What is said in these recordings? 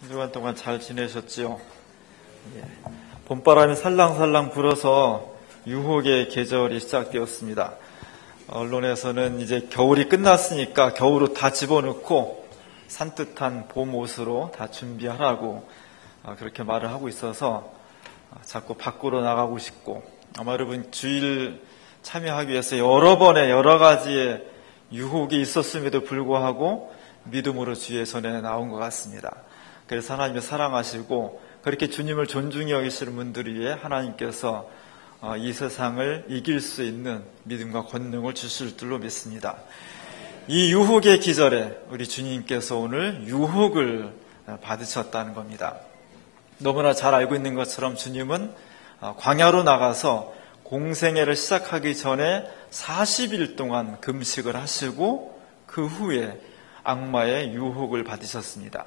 한 주간 동안 잘 지내셨지요? 예. 봄바람이 살랑살랑 불어서 유혹의 계절이 시작되었습니다. 언론에서는 이제 겨울이 끝났으니까 겨울옷 다 집어넣고 산뜻한 봄 옷으로 다 준비하라고 그렇게 말을 하고 있어서 자꾸 밖으로 나가고 싶고, 아마 여러분 주일 참여하기 위해서 여러 번의 여러 가지의 유혹이 있었음에도 불구하고 믿음으로 주의 손에 나온 것 같습니다. 그래서 하나님이 사랑하시고 그렇게 주님을 존중히 여기시는 분들을 위해 하나님께서 이 세상을 이길 수 있는 믿음과 권능을 주실 줄로 믿습니다. 이 유혹의 기절에 우리 주님께서 오늘 유혹을 받으셨다는 겁니다. 너무나 잘 알고 있는 것처럼 주님은 광야로 나가서 공생애를 시작하기 전에 40일 동안 금식을 하시고 그 후에 악마의 유혹을 받으셨습니다.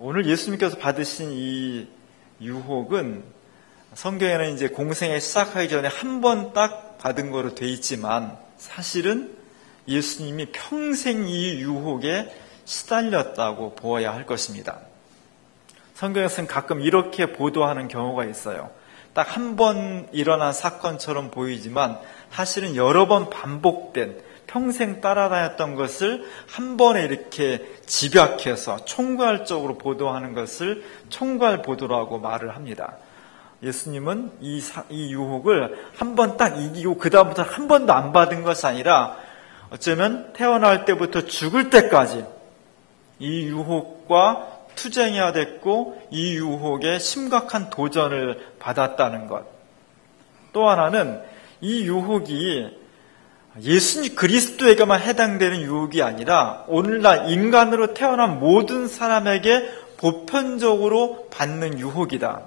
오늘 예수님께서 받으신 이 유혹은 성경에는 이제 공생애 시작하기 전에 한 번 딱 받은 거로 돼 있지만 사실은 예수님이 평생 이 유혹에 시달렸다고 보아야 할 것입니다. 성경에서는 가끔 이렇게 보도하는 경우가 있어요. 딱 한 번 일어난 사건처럼 보이지만 사실은 여러 번 반복된 평생 따라다녔던 것을 한 번에 이렇게 집약해서 총괄적으로 보도하는 것을 총괄 보도라고 말을 합니다. 예수님은 이 유혹을 한 번 딱 이기고 그 다음부터 한 번도 안 받은 것이 아니라 어쩌면 태어날 때부터 죽을 때까지 이 유혹과 투쟁해야 됐고 이 유혹에 심각한 도전을 받았다는 것. 또 하나는 이 유혹이 예수님 그리스도에게만 해당되는 유혹이 아니라 오늘날 인간으로 태어난 모든 사람에게 보편적으로 받는 유혹이다.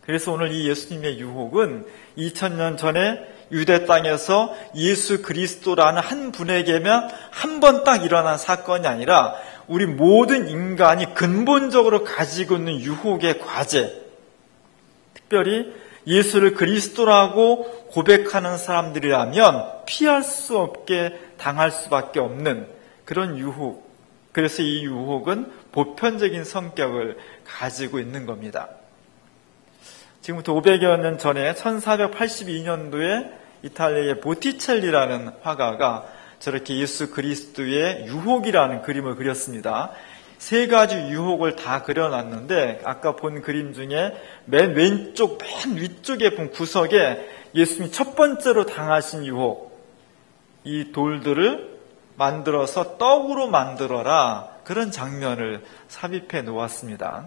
그래서 오늘 이 예수님의 유혹은 2000년 전에 유대 땅에서 예수 그리스도라는 한 분에게만 한 번 딱 일어난 사건이 아니라 우리 모든 인간이 근본적으로 가지고 있는 유혹의 과제, 특별히 예수를 그리스도라고 고백하는 사람들이라면 피할 수 없게 당할 수밖에 없는 그런 유혹. 그래서 이 유혹은 보편적인 성격을 가지고 있는 겁니다. 지금부터 500여 년 전에 1482년도에 이탈리아의 보티첼리라는 화가가 저렇게 예수 그리스도의 유혹이라는 그림을 그렸습니다. 세 가지 유혹을 다 그려놨는데 아까 본 그림 중에 맨 왼쪽, 맨 위쪽에 본 구석에 예수님이 첫 번째로 당하신 유혹, 이 돌들을 만들어서 떡으로 만들어라, 그런 장면을 삽입해 놓았습니다.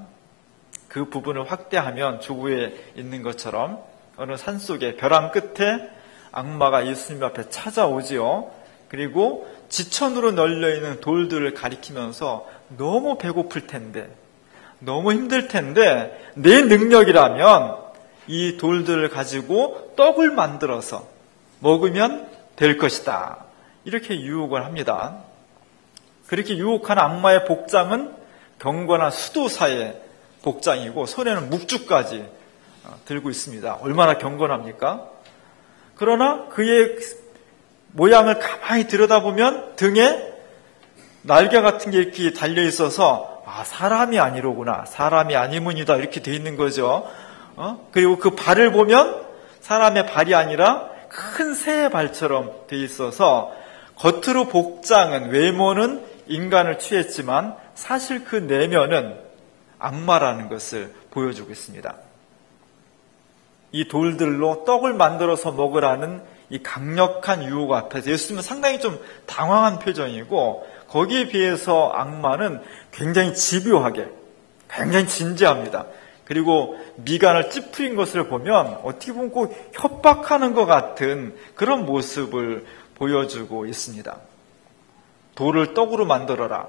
그 부분을 확대하면 조구에 있는 것처럼 어느 산속에 벼랑 끝에 악마가 예수님 앞에 찾아오지요. 그리고 지천으로 널려있는 돌들을 가리키면서 너무 배고플 텐데, 너무 힘들 텐데 내 능력이라면 이 돌들을 가지고 떡을 만들어서 먹으면 될 것이다. 이렇게 유혹을 합니다. 그렇게 유혹하는 악마의 복장은 경건한 수도사의 복장이고 손에는 묵주까지 들고 있습니다. 얼마나 경건합니까? 그러나 그의 모양을 가만히 들여다보면 등에 날개 같은 게 이렇게 달려있어서 사람이 아니로구나, 사람이 아니문이다, 이렇게 돼 있는 거죠. 그리고 그 발을 보면 사람의 발이 아니라 큰 새의 발처럼 돼 있어서 겉으로 복장은, 외모는 인간을 취했지만 사실 그 내면은 악마라는 것을 보여주고 있습니다. 이 돌들로 떡을 만들어서 먹으라는 이 강력한 유혹 앞에서 예수님은 상당히 좀 당황한 표정이고, 거기에 비해서 악마는 굉장히 집요하게, 굉장히 진지합니다. 그리고 미간을 찌푸린 것을 보면 어떻게 보면 꼭 협박하는 것 같은 그런 모습을 보여주고 있습니다. 돌을 떡으로 만들어라.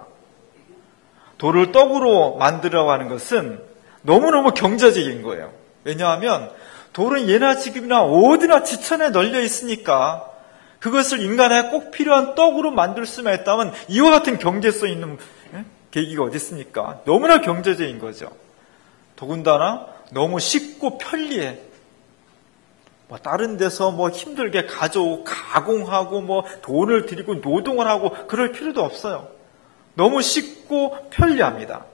돌을 떡으로 만들라고 하는 것은 너무너무 경제적인 거예요. 왜냐하면 돌은 예나 지금이나 어디나 지천에 널려 있으니까 그것을 인간에 꼭 필요한 떡으로 만들 수만 있다면 이와 같은 경제성 있는 계기가 어디 있습니까? 너무나 경제적인 거죠. 더군다나 너무 쉽고 편리해. 다른 데서 힘들게 가져오고 가공하고 돈을 들이고 노동을 하고 그럴 필요도 없어요. 너무 쉽고 편리합니다.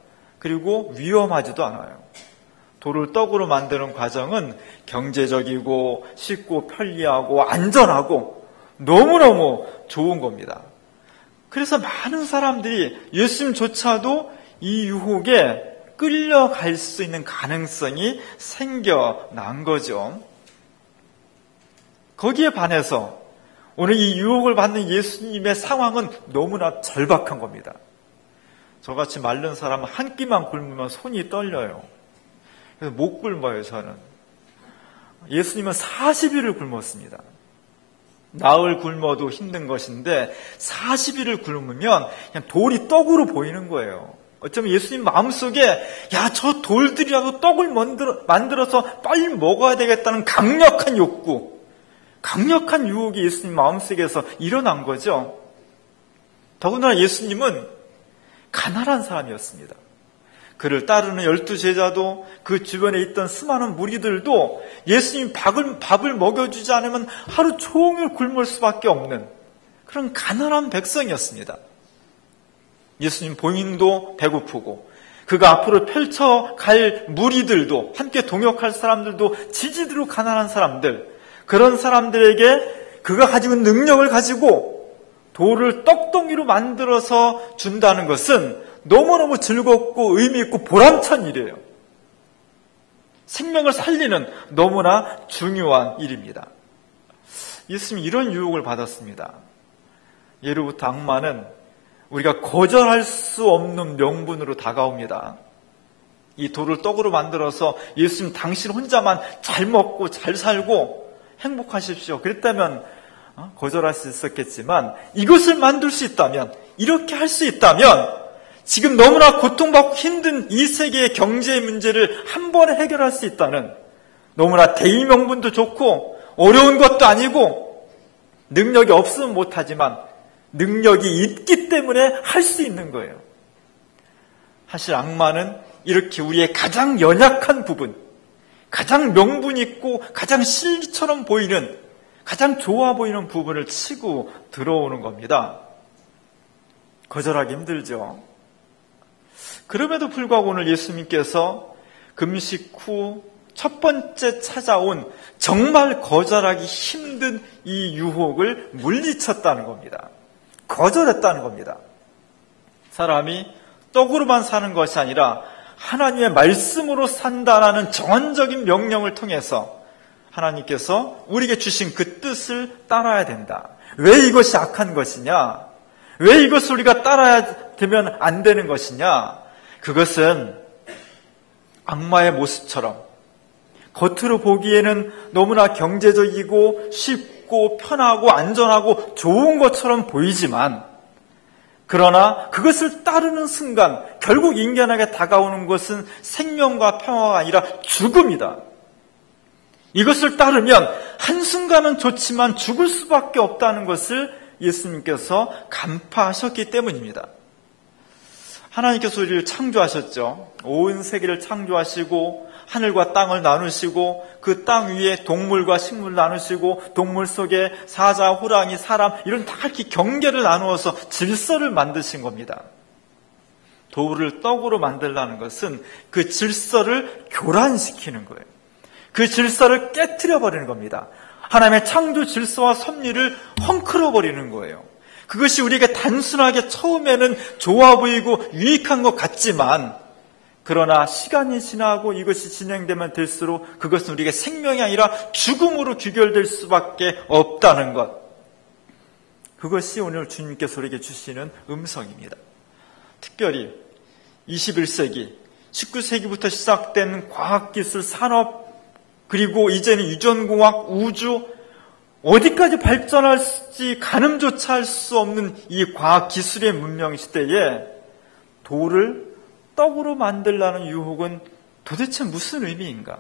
그리고 위험하지도 않아요. 돌을 떡으로 만드는 과정은 경제적이고 쉽고 편리하고 안전하고 너무너무 좋은 겁니다. 그래서 많은 사람들이 예수님조차도 이 유혹에 끌려갈 수 있는 가능성이 생겨난 거죠. 거기에 반해서 오늘 이 유혹을 받는 예수님의 상황은 너무나 절박한 겁니다. 저같이 마른 사람은 한 끼만 굶으면 손이 떨려요. 그래서 못 굶어요, 저는. 예수님은 40일을 굶었습니다. 나흘 굶어도 힘든 것인데 40일을 굶으면 그냥 돌이 떡으로 보이는 거예요. 어쩌면 예수님 마음속에 야, 저 돌들이라도 떡을 만들어서 빨리 먹어야 되겠다는 강력한 욕구, 강력한 유혹이 예수님 마음속에서 일어난 거죠. 더구나 예수님은 가난한 사람이었습니다. 그를 따르는 12제자도 그 주변에 있던 수많은 무리들도 예수님 밥을 먹여주지 않으면 하루 종일 굶을 수밖에 없는 그런 가난한 백성이었습니다. 예수님 본인도 배고프고 그가 앞으로 펼쳐갈 무리들도 함께 동역할 사람들도 지지대로 가난한 사람들, 그런 사람들에게 그가 가지고 있는 능력을 가지고 돌을 떡덩이로 만들어서 준다는 것은 너무너무 즐겁고 의미있고 보람찬 일이에요. 생명을 살리는 너무나 중요한 일입니다. 예수님이 이런 유혹을 받았습니다. 예로부터 악마는 우리가 거절할 수 없는 명분으로 다가옵니다. 이 돌을 떡으로 만들어서 예수님 당신 혼자만 잘 먹고 잘 살고 행복하십시오. 그랬다면 거절할 수 있었겠지만 이것을 만들 수 있다면, 이렇게 할 수 있다면 지금 너무나 고통받고 힘든 이 세계의 경제의 문제를 한 번에 해결할 수 있다는, 너무나 대의명분도 좋고 어려운 것도 아니고 능력이 없으면 못하지만 능력이 있기 때문에 할 수 있는 거예요. 사실 악마는 이렇게 우리의 가장 연약한 부분, 가장 명분 있고 가장 실리처럼 보이는, 가장 좋아 보이는 부분을 치고 들어오는 겁니다. 거절하기 힘들죠. 그럼에도 불구하고 오늘 예수님께서 금식 후 첫 번째 찾아온 정말 거절하기 힘든 이 유혹을 물리쳤다는 겁니다. 거절했다는 겁니다. 사람이 떡으로만 사는 것이 아니라 하나님의 말씀으로 산다라는 정언적인 명령을 통해서 하나님께서 우리에게 주신 그 뜻을 따라야 된다. 왜 이것이 악한 것이냐? 왜 이것을 우리가 따라야 되면 안 되는 것이냐? 그것은 악마의 모습처럼 겉으로 보기에는 너무나 경제적이고 쉽고 편하고 안전하고 좋은 것처럼 보이지만, 그러나 그것을 따르는 순간 결국 인간에게 다가오는 것은 생명과 평화가 아니라 죽음이다. 이것을 따르면 한순간은 좋지만 죽을 수밖에 없다는 것을 예수님께서 간파하셨기 때문입니다. 하나님께서 우리를 창조하셨죠. 온 세계를 창조하시고 하늘과 땅을 나누시고 그 땅 위에 동물과 식물을 나누시고 동물 속에 사자, 호랑이, 사람 이런 다 이렇게 경계를 나누어서 질서를 만드신 겁니다. 돌을 떡으로 만들라는 것은 그 질서를 교란시키는 거예요. 그 질서를 깨트려 버리는 겁니다. 하나님의 창조 질서와 섭리를 헝클어 버리는 거예요. 그것이 우리에게 단순하게 처음에는 좋아 보이고 유익한 것 같지만, 그러나 시간이 지나고 이것이 진행되면 될수록 그것은 우리에게 생명이 아니라 죽음으로 귀결될 수밖에 없다는 것. 그것이 오늘 주님께서 우리에게 주시는 음성입니다. 특별히 21세기, 19세기부터 시작된 과학기술, 산업, 그리고 이제는 유전공학, 우주, 어디까지 발전할지 가늠조차 할 수 없는 이 과학기술의 문명 시대에 돌을 떡으로 만들라는 유혹은 도대체 무슨 의미인가?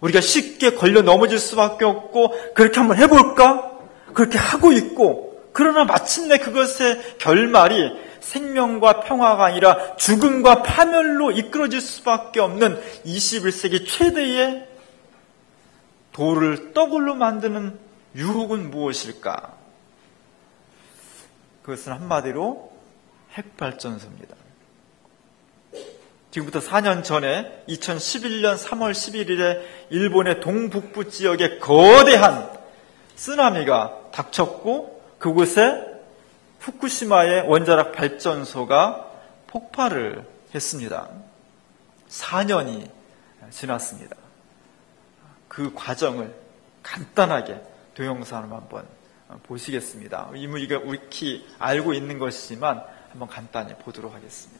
우리가 쉽게 걸려 넘어질 수밖에 없고, 그렇게 한번 해볼까? 그렇게 하고 있고, 그러나 마침내 그것의 결말이 생명과 평화가 아니라 죽음과 파멸로 이끌어질 수밖에 없는 21세기 최대의 돌을 떡으로 만드는 유혹은 무엇일까? 그것은 한마디로 핵발전소입니다. 지금부터 4년 전에 2011년 3월 11일에 일본의 동북부 지역에 거대한 쓰나미가 닥쳤고 그곳에 후쿠시마의 원자력 발전소가 폭발을 했습니다. 4년이 지났습니다. 그 과정을 간단하게 동영상으로 한번 보시겠습니다. 이미 이게 익히 알고 있는 것이지만 한번 간단히 보도록 하겠습니다.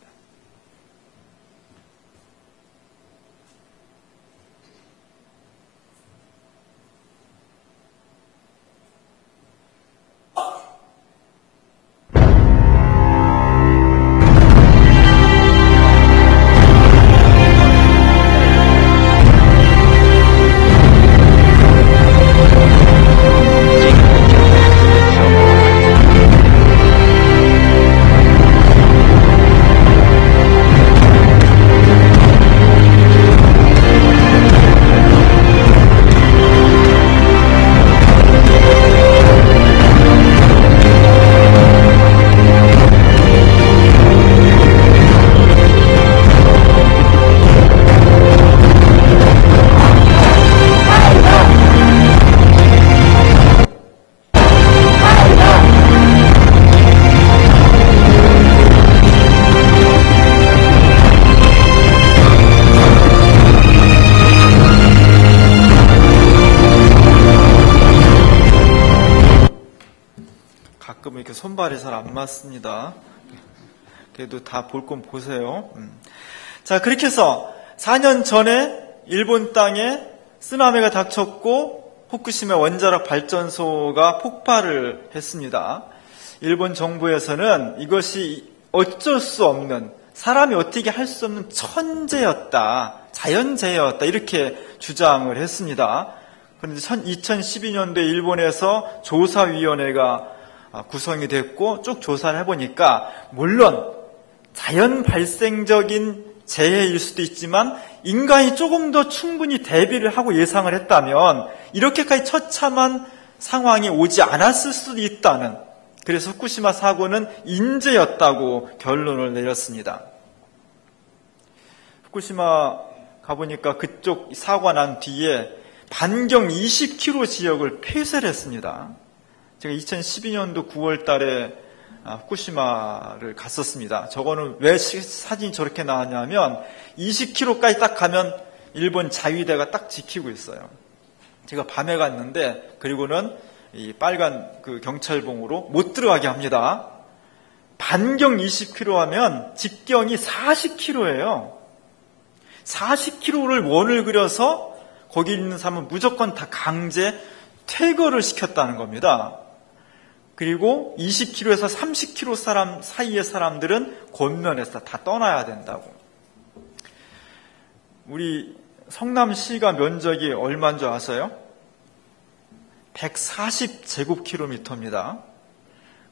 가끔 이렇게 손발이 잘 안 맞습니다. 그래도 다 볼 건 보세요. 자, 그렇게 해서 4년 전에 일본 땅에 쓰나미가 닥쳤고 후쿠시마 원자력 발전소가 폭발을 했습니다. 일본 정부에서는 이것이 어쩔 수 없는, 사람이 어떻게 할 수 없는 천재였다, 자연재해였다 이렇게 주장을 했습니다. 그런데 2012년도에 일본에서 조사위원회가 구성이 됐고 쭉 조사를 해보니까 물론 자연 발생적인 재해일 수도 있지만 인간이 조금 더 충분히 대비를 하고 예상을 했다면 이렇게까지 처참한 상황이 오지 않았을 수도 있다는, 그래서 후쿠시마 사고는 인재였다고 결론을 내렸습니다. 후쿠시마 가보니까 그쪽 사고가 난 뒤에 반경 20km 지역을 폐쇄를 했습니다. 제가 2012년도 9월 달에 후쿠시마를 갔었습니다. 저거는 왜 사진이 저렇게 나왔냐면 20km까지 딱 가면 일본 자위대가 딱 지키고 있어요. 제가 밤에 갔는데 그리고는 이 빨간 그 경찰봉으로 못 들어가게 합니다. 반경 20km 하면 직경이 40km예요. 40km를 원을 그려서 거기 있는 사람은 무조건 다 강제 퇴거를 시켰다는 겁니다. 그리고 20km에서 30km 사람 사이의 사람들은 권면해서 다 떠나야 된다고. 우리 성남시가 면적이 얼마인 줄 아세요? 140제곱킬로미터입니다.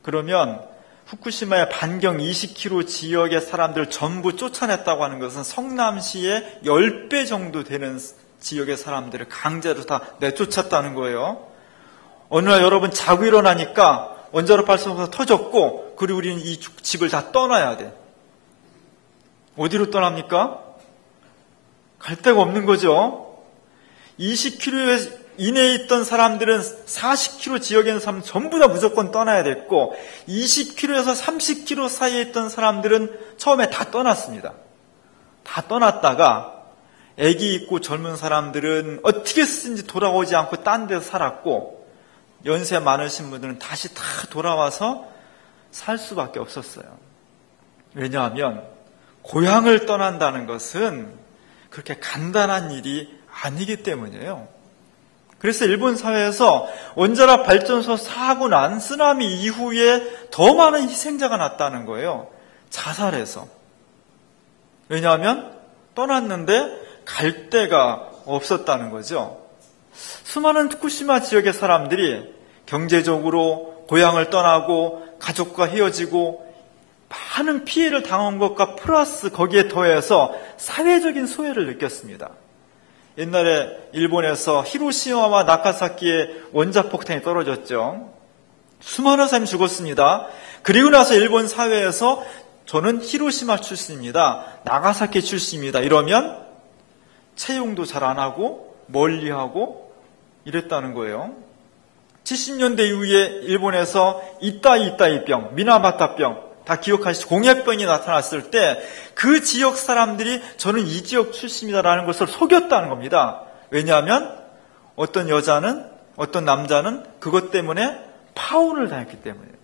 그러면 후쿠시마의 반경 20km 지역의 사람들을 전부 쫓아냈다고 하는 것은 성남시의 10배 정도 되는 지역의 사람들을 강제로 다 내쫓았다는 거예요. 어느 날 여러분 자고 일어나니까 원자력 발전소가 터졌고 그리고 우리는 이 집을 다 떠나야 돼. 어디로 떠납니까? 갈 데가 없는 거죠. 20km 이내에 있던 사람들은 40km 지역에 있는 사람은 전부 다 무조건 떠나야 됐고 20km에서 30km 사이에 있던 사람들은 처음에 다 떠났습니다. 다 떠났다가 아기 있고 젊은 사람들은 어떻게 쓰든지 돌아오지 않고 딴 데서 살았고 연세 많으신 분들은 다시 다 돌아와서 살 수밖에 없었어요. 왜냐하면 고향을 떠난다는 것은 그렇게 간단한 일이 아니기 때문이에요. 그래서 일본 사회에서 원자력 발전소 사고 난 쓰나미 이후에 더 많은 희생자가 났다는 거예요. 자살해서. 왜냐하면 떠났는데 갈 데가 없었다는 거죠. 수많은 후쿠시마 지역의 사람들이 경제적으로 고향을 떠나고 가족과 헤어지고 많은 피해를 당한 것과 플러스 거기에 더해서 사회적인 소외를 느꼈습니다. 옛날에 일본에서 히로시마와 나가사키에 원자폭탄이 떨어졌죠. 수많은 사람이 죽었습니다. 그리고 나서 일본 사회에서 저는 히로시마 출신입니다. 나가사키 출신입니다. 이러면 채용도 잘 안 하고 멀리하고 이랬다는 거예요. 70년대 이후에 일본에서 이따이병, 미나마타병 다 기억하시죠? 공해병이 나타났을 때 그 지역 사람들이 저는 이 지역 출신이다라는 것을 속였다는 겁니다. 왜냐하면 어떤 여자는, 어떤 남자는 그것 때문에 파혼을 당했기 때문이에요.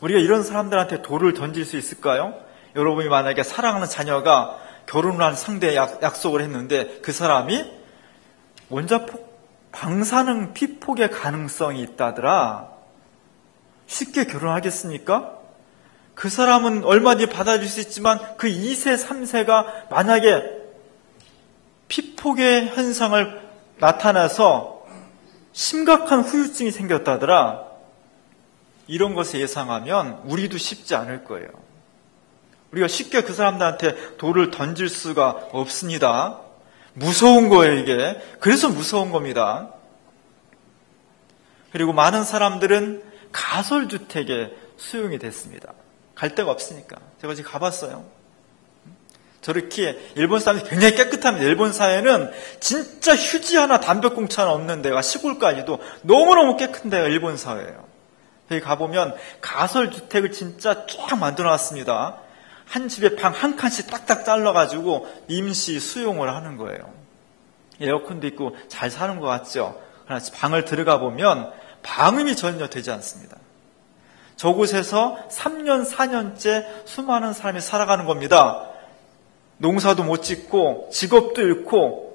우리가 이런 사람들한테 돌을 던질 수 있을까요? 여러분이 만약에 사랑하는 자녀가 결혼을 한 상대에 약속을 했는데 그 사람이 원자폭 방사능 피폭의 가능성이 있다더라. 쉽게 결혼하겠습니까? 그 사람은 얼마 뒤에 받아줄 수 있지만 그 2세, 3세가 만약에 피폭의 현상을 나타나서 심각한 후유증이 생겼다더라. 이런 것을 예상하면 우리도 쉽지 않을 거예요. 우리가 쉽게 그 사람들한테 돌을 던질 수가 없습니다. 무서운 거예요, 이게. 그래서 무서운 겁니다. 그리고 많은 사람들은 가설주택에 수용이 됐습니다. 갈 데가 없으니까. 제가 지금 가봤어요. 저렇게 일본 사람들이 굉장히 깨끗합니다. 일본 사회는 진짜 휴지 하나, 담배꽁초 하나 없는 데가 시골까지도 너무너무 깨끗한 데가 일본 사회예요. 여기 가보면 가설주택을 진짜 쫙 만들어놨습니다. 한 집에 방 한 칸씩 딱딱 잘라가지고 임시 수용을 하는 거예요. 에어컨도 있고 잘 사는 것 같죠? 그러나 방을 들어가 보면 방음이 전혀 되지 않습니다. 저곳에서 3년, 4년째 수많은 사람이 살아가는 겁니다. 농사도 못 짓고 직업도 잃고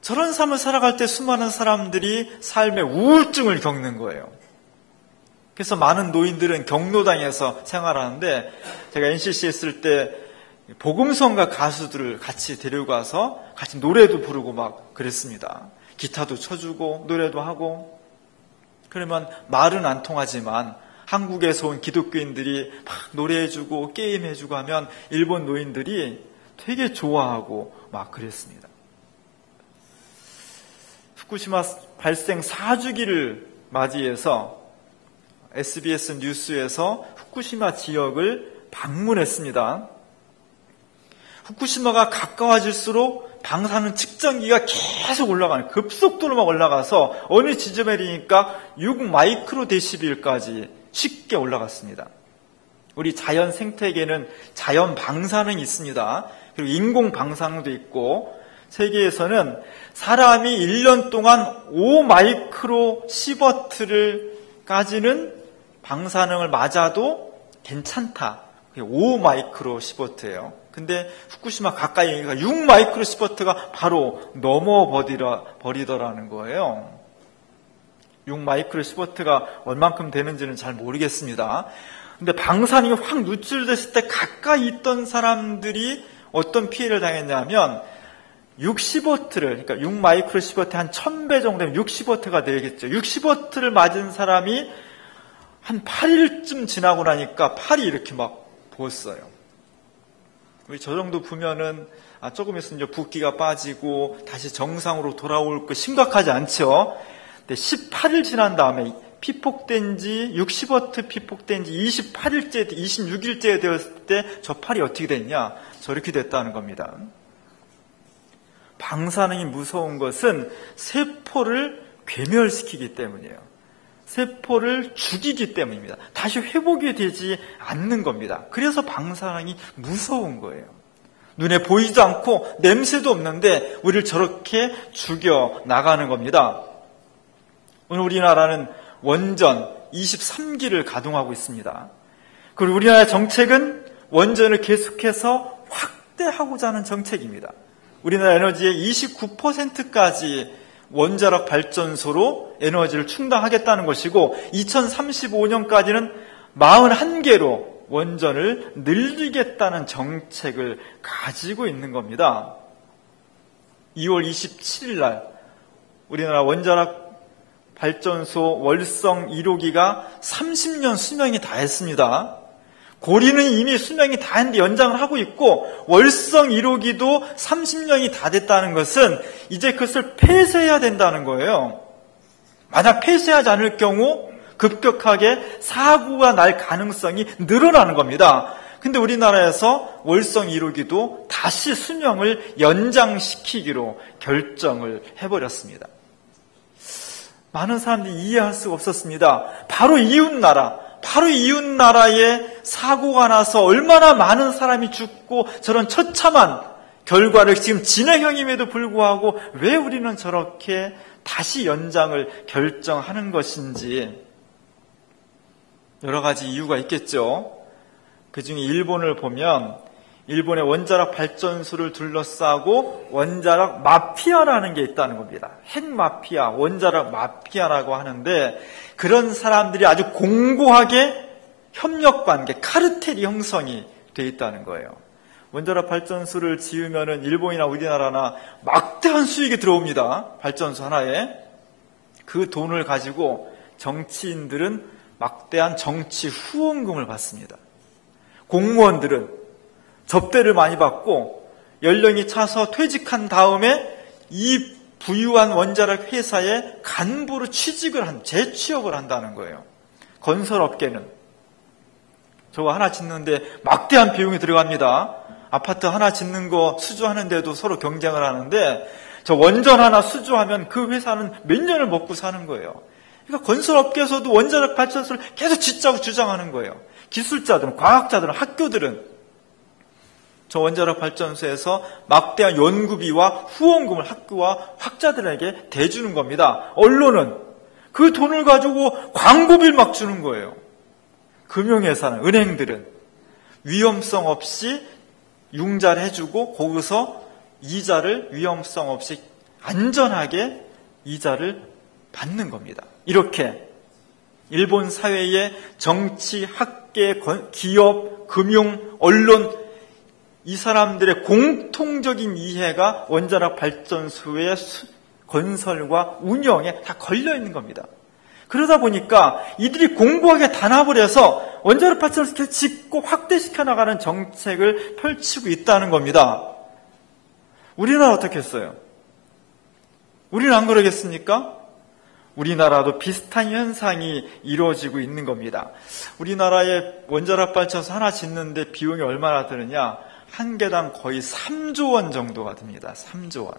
저런 삶을 살아갈 때 수많은 사람들이 삶의 우울증을 겪는 거예요. 그래서 많은 노인들은 경로당에서 생활하는데 제가 NCC에 있을 때 복음성가 가수들을 같이 데려가서 같이 노래도 부르고 막 그랬습니다. 기타도 쳐주고 노래도 하고 그러면 말은 안 통하지만 한국에서 온 기독교인들이 막 노래해주고 게임해주고 하면 일본 노인들이 되게 좋아하고 막 그랬습니다. 후쿠시마 발생 4주기를 맞이해서 SBS 뉴스에서 후쿠시마 지역을 방문했습니다. 후쿠시마가 가까워질수록 방사능 측정기가 계속 올라가는 급속도로 막 올라가서 어느 지점에 이르니까 6 마이크로 데시벨까지 쉽게 올라갔습니다. 우리 자연 생태계는 자연 방사능이 있습니다. 그리고 인공 방사능도 있고 세계에서는 사람이 1년 동안 5 마이크로 시버트를까지는 방사능을 맞아도 괜찮다. 5 마이크로 시버트예요. 근데 후쿠시마 가까이 6 마이크로 시버트가 바로 넘어버리더라는 거예요. 6 마이크로 시버트가 얼만큼 되는지는 잘 모르겠습니다. 근데 방사능이 확 누출됐을 때 가까이 있던 사람들이 어떤 피해를 당했냐면 6시버트를, 그러니까 6 마이크로 시버트 한 1000배 정도 되면 6시버트가 되겠죠. 6시버트를 맞은 사람이 한 8일쯤 지나고 나니까 팔이 이렇게 막 부었어요. 저 정도 부면은 조금 있으면 이제 붓기가 빠지고 다시 정상으로 돌아올 거 심각하지 않죠. 근데 18일 지난 다음에 피폭된 지 60W 피폭된 지 28일째, 26일째 되었을 때 저 팔이 어떻게 됐냐? 저렇게 됐다는 겁니다. 방사능이 무서운 것은 세포를 괴멸시키기 때문이에요. 세포를 죽이기 때문입니다. 다시 회복이 되지 않는 겁니다. 그래서 방사능이 무서운 거예요. 눈에 보이지도 않고 냄새도 없는데 우리를 저렇게 죽여 나가는 겁니다. 오늘 우리나라는 원전 23기를 가동하고 있습니다. 그리고 우리나라의 정책은 원전을 계속해서 확대하고자 하는 정책입니다. 우리나라 에너지의 29%까지 원자력 발전소로 에너지를 충당하겠다는 것이고 2035년까지는 41개로 원전을 늘리겠다는 정책을 가지고 있는 겁니다. 2월 27일 날 우리나라 원자력 발전소 월성 1호기가 30년 수명이 다 했습니다. 고리는 이미 수명이 다 했는데 연장을 하고 있고 월성 1호기도 30년이 다 됐다는 것은 이제 그것을 폐쇄해야 된다는 거예요. 만약 폐쇄하지 않을 경우 급격하게 사고가 날 가능성이 늘어나는 겁니다. 근데 우리나라에서 월성 1호기도 다시 수명을 연장시키기로 결정을 해버렸습니다. 많은 사람들이 이해할 수가 없었습니다. 바로 이웃나라에 사고가 나서 얼마나 많은 사람이 죽고 저런 처참한 결과를 지금 진행형임에도 불구하고 왜 우리는 저렇게 다시 연장을 결정하는 것인지 여러 가지 이유가 있겠죠. 그 중에 일본을 보면 일본의 원자력 발전소를 둘러싸고 원자력 마피아라는 게 있다는 겁니다. 핵 마피아, 원자력 마피아라고 하는데 그런 사람들이 아주 공고하게 협력관계, 카르텔이 형성이 돼 있다는 거예요. 원자력 발전소를 지으면은 일본이나 우리나라나 막대한 수익이 들어옵니다. 발전소 하나에. 그 돈을 가지고 정치인들은 막대한 정치 후원금을 받습니다. 공무원들은 접대를 많이 받고 연령이 차서 퇴직한 다음에 이 부유한 원자력 회사에 간부로 재취업을 한다는 거예요. 건설업계는 저거 하나 짓는데 막대한 비용이 들어갑니다. 아파트 하나 짓는 거 수주하는데도 서로 경쟁을 하는데 저 원전 하나 수주하면 그 회사는 몇 년을 먹고 사는 거예요. 그러니까 건설업계에서도 원자력 발전소를 계속 짓자고 주장하는 거예요. 기술자들은, 과학자들은, 학교들은 저 원자력 발전소에서 막대한 연구비와 후원금을 학교와 학자들에게 대주는 겁니다. 언론은 그 돈을 가지고 광고비를 막 주는 거예요. 금융회사는, 은행들은 위험성 없이 융자를 해주고 거기서 이자를 위험성 없이 안전하게 이자를 받는 겁니다. 이렇게 일본 사회의 정치, 학계, 기업, 금융, 언론 이 사람들의 공통적인 이해가 원자력 발전소의 건설과 운영에 다 걸려 있는 겁니다. 그러다 보니까 이들이 공고하게 단합을 해서 원자력 발전소를 짓고 확대시켜 나가는 정책을 펼치고 있다는 겁니다. 우리나라 어떻게 했어요? 우리는 안 그러겠습니까? 우리나라도 비슷한 현상이 이루어지고 있는 겁니다. 우리나라의 원자력 발전소 하나 짓는데 비용이 얼마나 드느냐? 한 개당 거의 3조 원 정도가 듭니다. 3조 원.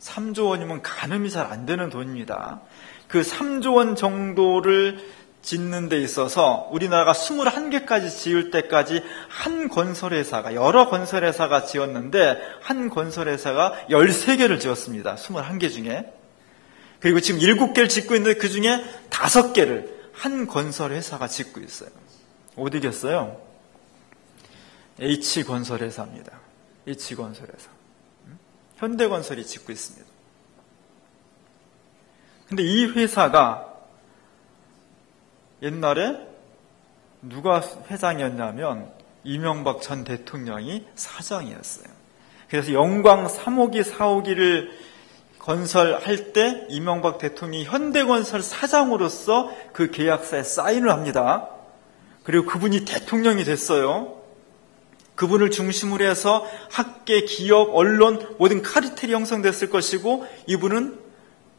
3조 원이면 가늠이 잘 안 되는 돈입니다. 그 3조 원 정도를 짓는 데 있어서 우리나라가 21개까지 지을 때까지 한 건설회사가, 여러 건설회사가 지었는데 한 건설회사가 13개를 지었습니다. 21개 중에. 그리고 지금 7개를 짓고 있는데 그 중에 5개를 한 건설회사가 짓고 있어요. 어디겠어요? H건설회사입니다. H건설회사. 현대건설이 짓고 있습니다. 근데 이 회사가 옛날에 누가 회장이었냐면 이명박 전 대통령이 사장이었어요. 그래서 영광 3호기, 4호기를 건설할 때 이명박 대통령이 현대건설 사장으로서 그 계약서에 사인을 합니다. 그리고 그분이 대통령이 됐어요. 그분을 중심으로 해서 학계, 기업, 언론 모든 카르텔이 형성됐을 것이고 이분은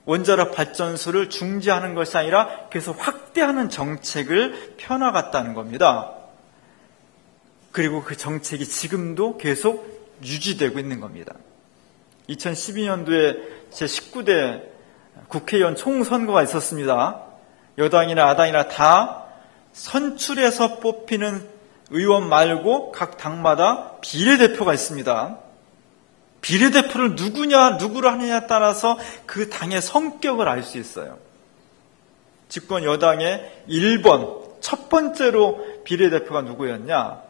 원자력 발전소를 중지하는 것이 아니라 계속 확대하는 정책을 펴나갔다는 겁니다. 그리고 그 정책이 지금도 계속 유지되고 있는 겁니다. 2012년도에 제19대 국회의원 총선거가 있었습니다. 여당이나 야당이나 다 선출해서 뽑히는 의원 말고 각 당마다 비례대표가 있습니다. 비례대표를 누구를 하느냐에 따라서 그 당의 성격을 알 수 있어요. 집권 여당의 1번, 첫 번째로 비례대표가 누구였냐?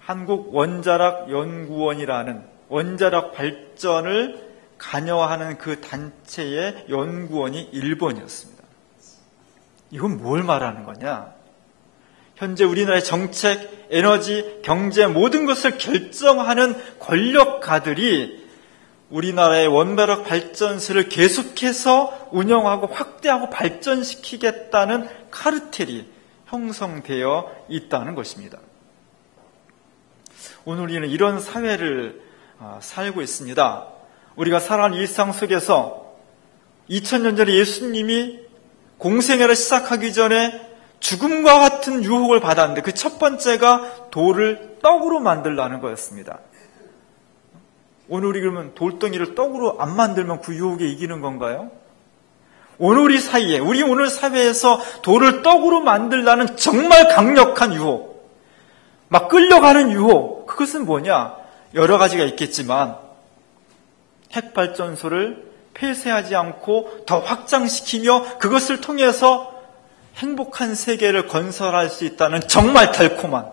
한국원자력연구원이라는 원자력 발전을 관여하는 그 단체의 연구원이 1번이었습니다. 이건 뭘 말하는 거냐? 현재 우리나라의 정책, 에너지, 경제 모든 것을 결정하는 권력가들이 우리나라의 원자력 발전소를 계속해서 운영하고 확대하고 발전시키겠다는 카르텔이 형성되어 있다는 것입니다. 오늘 우리는 이런 사회를 살고 있습니다. 우리가 살아가는 일상 속에서 2000년 전에 예수님이 공생애를 시작하기 전에 죽음과 같은 유혹을 받았는데 그 첫 번째가 돌을 떡으로 만들라는 거였습니다. 오늘 우리 그러면 돌덩이를 떡으로 안 만들면 그 유혹에 이기는 건가요? 오늘 우리 사이에, 우리 오늘 사회에서 돌을 떡으로 만들라는 정말 강력한 유혹, 막 끌려가는 유혹, 그것은 뭐냐? 여러 가지가 있겠지만 핵발전소를 폐쇄하지 않고 더 확장시키며 그것을 통해서 행복한 세계를 건설할 수 있다는 정말 달콤한,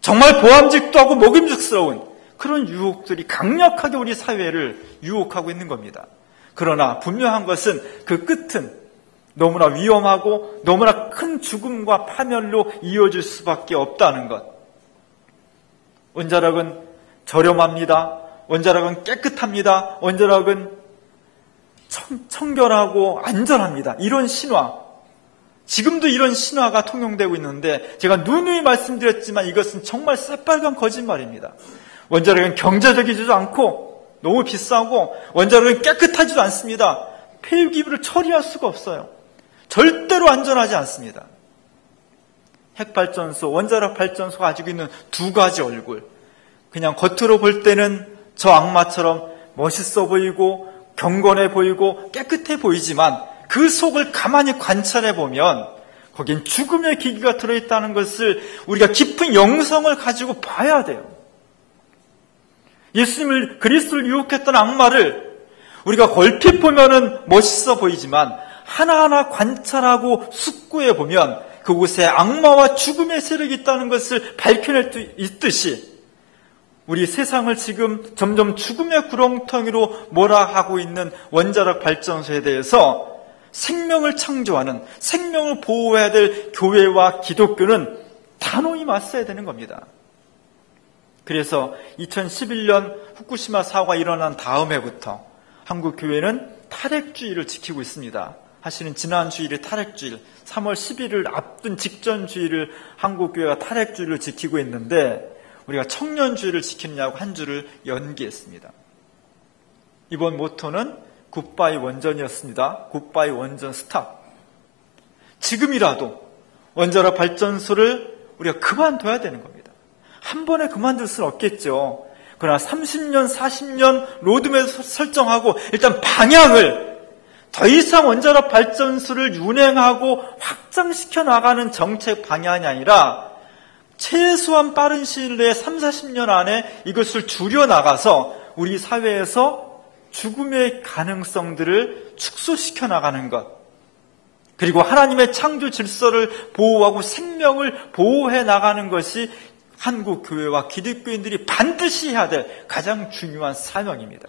정말 보암직도 하고 먹음직스러운 그런 유혹들이 강력하게 우리 사회를 유혹하고 있는 겁니다. 그러나 분명한 것은 그 끝은 너무나 위험하고 너무나 큰 죽음과 파멸로 이어질 수밖에 없다는 것. 원자력은 저렴합니다. 원자력은 깨끗합니다. 원자력은 청결하고 안전합니다. 이런 신화, 지금도 이런 신화가 통용되고 있는데 제가 누누이 말씀드렸지만 이것은 정말 새빨간 거짓말입니다. 원자력은 경제적이지도 않고 너무 비싸고 원자력은 깨끗하지도 않습니다. 폐유기물을 처리할 수가 없어요. 절대로 안전하지 않습니다. 핵발전소, 원자력 발전소가 가지고 있는 두 가지 얼굴. 그냥 겉으로 볼 때는 저 악마처럼 멋있어 보이고 경건해 보이고 깨끗해 보이지만 그 속을 가만히 관찰해 보면 거긴 죽음의 기기가 들어있다는 것을 우리가 깊은 영성을 가지고 봐야 돼요. 예수님을, 그리스도를 유혹했던 악마를 우리가 얼핏 보면은 멋있어 보이지만 하나하나 관찰하고 숙고해 보면 그곳에 악마와 죽음의 세력이 있다는 것을 밝혀낼 수 있듯이 우리 세상을 지금 점점 죽음의 구렁텅이로 몰아가고 있는 원자력 발전소에 대해서 생명을 창조하는, 생명을 보호해야 될 교회와 기독교는 단호히 맞서야 되는 겁니다. 그래서 2011년 후쿠시마 사고가 일어난 다음 해부터 한국 교회는 탈핵주의를 지키고 있습니다. 사실은 지난 주일이 탈핵주일, 3월 10일을 앞둔 직전 주일을 한국 교회가 탈핵주의를 지키고 있는데 우리가 청년주의를 지키느냐고 한 주를 연기했습니다. 이번 모토는 굿바이 원전이었습니다. 굿바이 원전 스탑. 지금이라도 원자력 발전소를 우리가 그만둬야 되는 겁니다. 한 번에 그만둘 수는 없겠죠. 그러나 30년, 40년 로드맵을 설정하고 일단 방향을 더 이상 원자력 발전소를 운행하고 확장시켜 나가는 정책 방향이 아니라 최소한 빠른 시일 내에 3, 40년 안에 이것을 줄여나가서 우리 사회에서 죽음의 가능성들을 축소시켜 나가는 것, 그리고 하나님의 창조 질서를 보호하고 생명을 보호해 나가는 것이 한국 교회와 기독교인들이 반드시 해야 될 가장 중요한 사명입니다.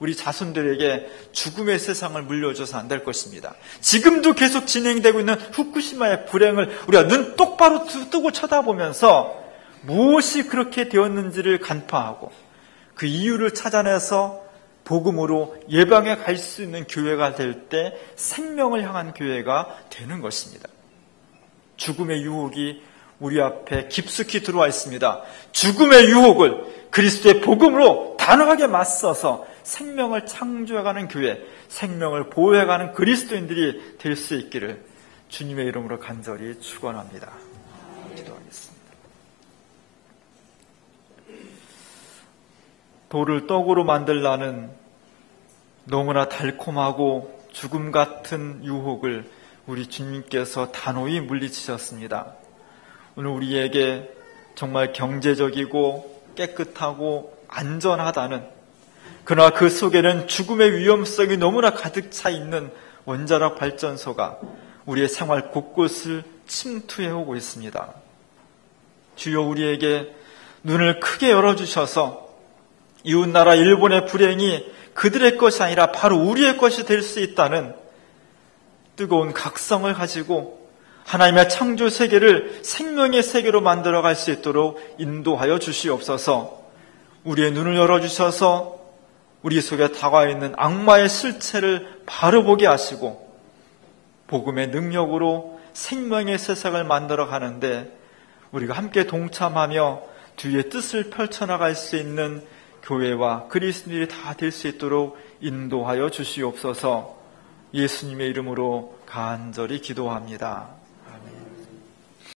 우리 자손들에게 죽음의 세상을 물려줘서 안 될 것입니다. 지금도 계속 진행되고 있는 후쿠시마의 불행을 우리가 눈 똑바로 뜨고 쳐다보면서 무엇이 그렇게 되었는지를 간파하고 그 이유를 찾아내서 복음으로 예방에 갈 수 있는 교회가 될 때 생명을 향한 교회가 되는 것입니다. 죽음의 유혹이 우리 앞에 깊숙이 들어와 있습니다. 죽음의 유혹을 그리스도의 복음으로 단호하게 맞서서 생명을 창조해가는 교회, 생명을 보호해가는 그리스도인들이 될 수 있기를 주님의 이름으로 간절히 축원합니다. 기도하겠습니다. 돌을 떡으로 만들라는 너무나 달콤하고 죽음 같은 유혹을 우리 주님께서 단호히 물리치셨습니다. 오늘 우리에게 정말 경제적이고 깨끗하고 안전하다는, 그러나 그 속에는 죽음의 위험성이 너무나 가득 차 있는 원자력 발전소가 우리의 생활 곳곳을 침투해 오고 있습니다. 주여 우리에게 눈을 크게 열어주셔서 이웃나라 일본의 불행이 그들의 것이 아니라 바로 우리의 것이 될 수 있다는 뜨거운 각성을 가지고 하나님의 창조 세계를 생명의 세계로 만들어갈 수 있도록 인도하여 주시옵소서. 우리의 눈을 열어주셔서 우리 속에 다가와 있는 악마의 실체를 바로 보게 하시고 복음의 능력으로 생명의 세상을 만들어 가는데 우리가 함께 동참하며 주의 뜻을 펼쳐나갈 수 있는 교회와 그리스도인들이 다 될 수 있도록 인도하여 주시옵소서. 예수님의 이름으로 간절히 기도합니다.